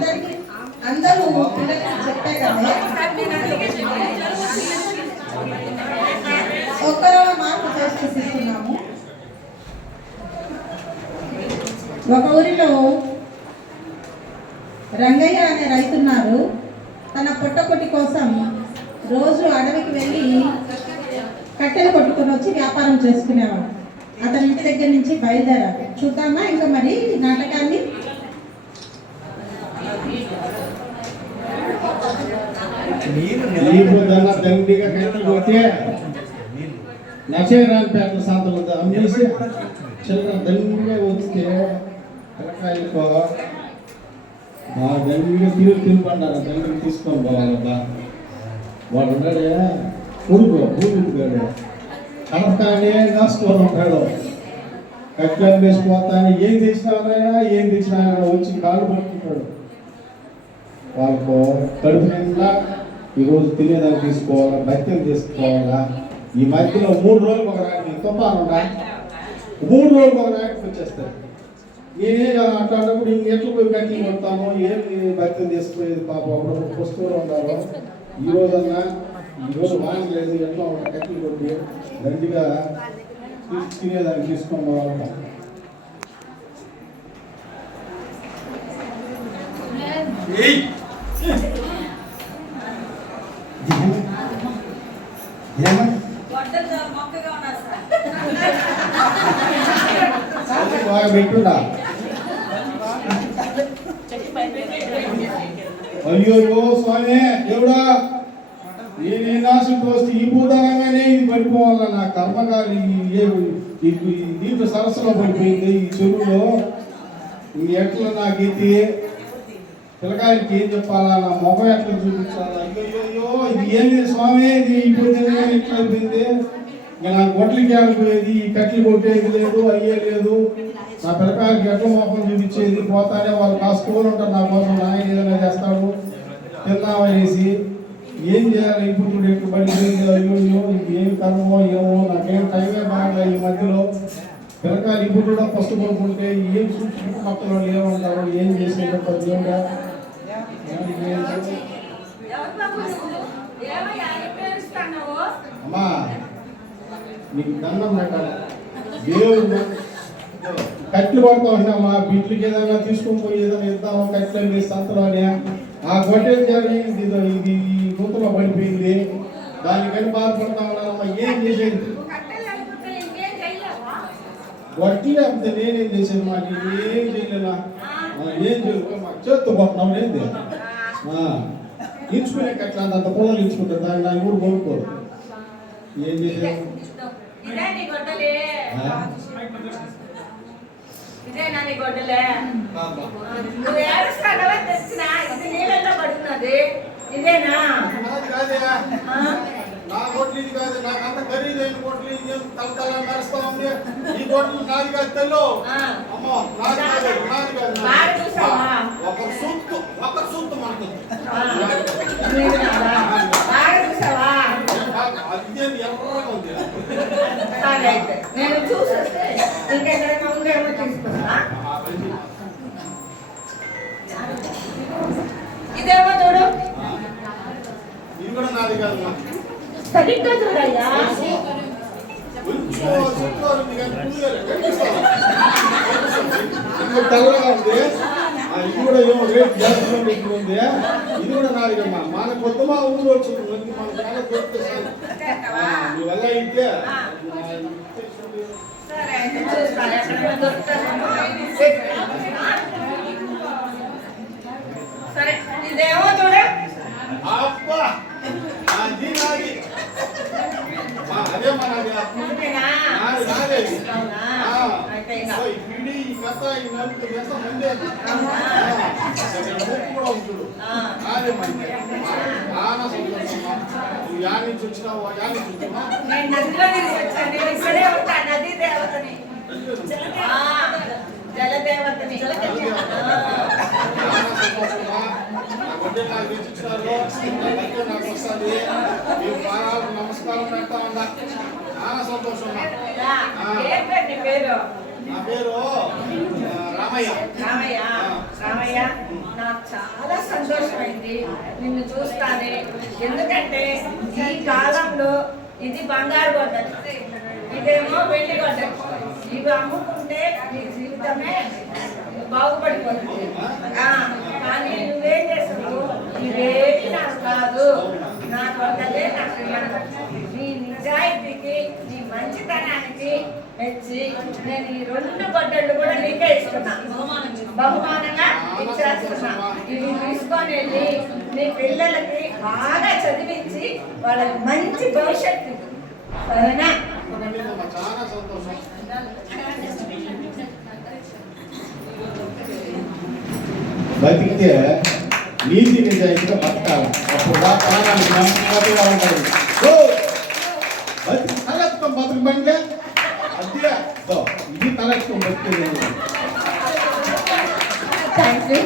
అందరికి అందరూ పిల్లలకి చెప్పే కదా ఒక్కరవ మార్పు చేసి ఇస్తున్నాము. ఒక ఊరిలో రంగయ్య అనే రైతున్నారు. తన పుట్టకొట్టి కోసం రోజు అడవికి వెళ్ళి కట్టెలు కొట్టుకొని వచ్చి వ్యాపారం చేసుకునేవాడు. అతని ఇంటి దగ్గర నుంచి బయలుదేరాడు. చూద్దామా ఇంకా మరి నాటకాన్ని. నచేరాన్పేట సాంతలు అమ్మేసి చిల్లర దండిగా వస్తే పిల్లకాయలకు దండిగా తినపడ్డారు. దండిగా తీసుకొని పోవాలబ్బా. వాడు ఉన్నాడే పురుగు భూమిగాడు కడపకాయనే కాసుకొని ఉంటాడు. కట్ల వేసిపోతాను ఏం తెచ్చినారైనా ఏం తెచ్చినా వచ్చి కాలు పట్టుకుంటాడు. వాళ్ళకు కడుపు నిండా ఈరోజు తినేదాన్ని తీసుకోవాలా, భక్త్యం తీసుకోవాలా. ఈ మధ్యలో 3 రోజులకు ఒక నాటికి తుఫాను ఉండా 3 రోజులకు ఒక నాటికి వచ్చేస్తారు. నేనే అట్లాంటప్పుడు ఎట్లు పోయి కట్టి కొడతాను, ఏమి భక్త్యం తీసుకుపోయేది పాప అప్పుడు వస్తూ ఉండాలో. ఈరోజు వాన లేదు, ఎట్లా కట్టి కొట్టి గట్టిగా తినేదాన్ని తీసుకొని పోవాలట. బాగా పెట్టుండా. అయ్యో స్వామి దేవుడా, నేను నాశనం వస్తే ఈ భూతారంగానే ఇది పడిపోవాల. నా కర్మగాలి దీంట్లో సరస్సులో పడిపోయింది. ఈ చెరువులో ఎట్లా నాకు ఎత్తి పిల్లకాయలకి ఏం చెప్పాలా, నా మొహం ఎట్లా చూపించాలా. అయ్యో ఇది ఏంది స్వామి, ఇది ఇప్పుడు ఎట్లా అయిపోయింది. ఇంకా నాకు గొడ్లకి ఆడిపోయేది, ఈ కట్లు కొట్టేది లేదు, అయ్యే లేదు. నా పిల్లకాయలకి ఎట్లా మొహం చూపించేది. పోతానే వాళ్ళు కాసుకోవాలి ఉంటారు నా కోసం. నాయన ఏదైనా చేస్తాడు తిన్నామనేసి ఏం చేయాలి. ఇప్పుడు ఎట్లు పడిపోయింది. అయ్యో ఇది ఏం కర్మో ఏమో, నాకేం టైమే బాగా. ఈ మధ్యలో పిల్లకాయలు ఇప్పుడు కూడా ఫస్ట్ పడుకుంటే ఏం చుట్టుపక్కల వాళ్ళు ఏమంటారు, ఏం చేసేటప్పుడు దేవుడా. అమ్మా నీకు దండం పెట్టాలి. దేవుడు కట్లు పడతా ఉన్నామా, బిడ్లకి ఏదైనా తీసుకొని పోయి ఏదైనా ఇద్దామా, కట్లు వేసి సంతలోనే ఆ గొడ్డలు జరిగింది. ఇది ఈ గుంతలో పడిపోయింది. దానికని బాధపడతా ఉన్నానమ్మా. ఏం చేసేది వడ్డీ లేకపోతే నేనేం చేసేది. మాకు ఏం చేయలేనా, ఏం చేయలేదు. మాకు చేస్తూ పోతున్నాం ఏంది ఇంచుకునే కట్ల అంత పొలాలు ఇంచుకుంటారు. దాన్ని కూడా కొనుక్కోరు. ఏం చేసేది. ఇదేనా నా గొడ్లు ఇది కాదు, నాకు అంత ఖరీదైన గొడ్లు ఇది తలతల నడుస్తా ఉంది. ఈ గొడ్లు నాది కాదు తెల్లో. అమ్మో నాది కాదు. ఒక సూత్తు మనకు అదేది ఎర్రగా ఉంది. నేను చూసేస్తే ఇంకేదైనా ఉందేమో తీసుకున్నా. ఇదేమో చూడు, ఇది కూడా నాది కాదు. సరిగ్గా చూడయ్యా. తెల్లగా ఉంది. ఇది కూడా ఏమో రేట్ జాస్తిగా ఉంది. ఇది కూడా నాది కమ్మా. మన కొత్త మా ఊరు వచ్చింది. మన చాలా దొరుకుతుంది. మీ వల్ల అయితే సరే ఇదేమో చూడు. అబ్బా అది నాది. అదే మనది ఈ కథ ఈ నలుగురు ఎంత మంది కూడా ఉంటుంది. అదే మంది చాలా సంతోషం. నువ్వు యా నుంచి వచ్చినావు, యా నుంచి వచ్చినా నదీ దేవతని, జలదేవతని. నాకు తెచ్చిచ్చినారు. నాకు వస్తుంది. మీరు బాగా నమస్కారం పెడతా ఉన్నా. చాలా సంతోషం. పేరు నా పేరు రామయ్య. రామయ్య, రామయ్య నాకు చాలా సంతోషమైంది నిన్ను చూస్తానే. ఎందుకంటే ఈ కాలంలో ఇది బంగారు గొడ్డలు, ఇదేమో వెండి గొడ్డలు. ఇవి అమ్ముకుంటే నీ జీవితమే బాగుపడిపోతుంది. కానీ నువ్వేం చేసావు? ఇవేమి నాకు కాదు, నా గొడ్డలే నాకు ఇవ్వను. నీ నిజాయితీకి, నీ మంచితనానికి మెచ్చి నేను ఈ 2 గొడ్డళ్ళు కూడా నీకే ఇస్తున్నా, బహుమానంగా ఇచ్చేస్తున్నా. ఇవి తీసుకొని వెళ్ళి నీ పిల్లలకి బాగా చదివించి వాళ్ళకి మంచి భవిష్యత్తు, సరేనా? చాలా సంతోషం. బతికితే నీతి నిజాయితీగా బతకాలి. అప్పుడు ప్రాణానికి మంచిగా ఉంటాయి. బతికి తలెత్తుకొని బతుకు బండి అదే ఇది తలెత్తుకొని బతికేది. Thank you.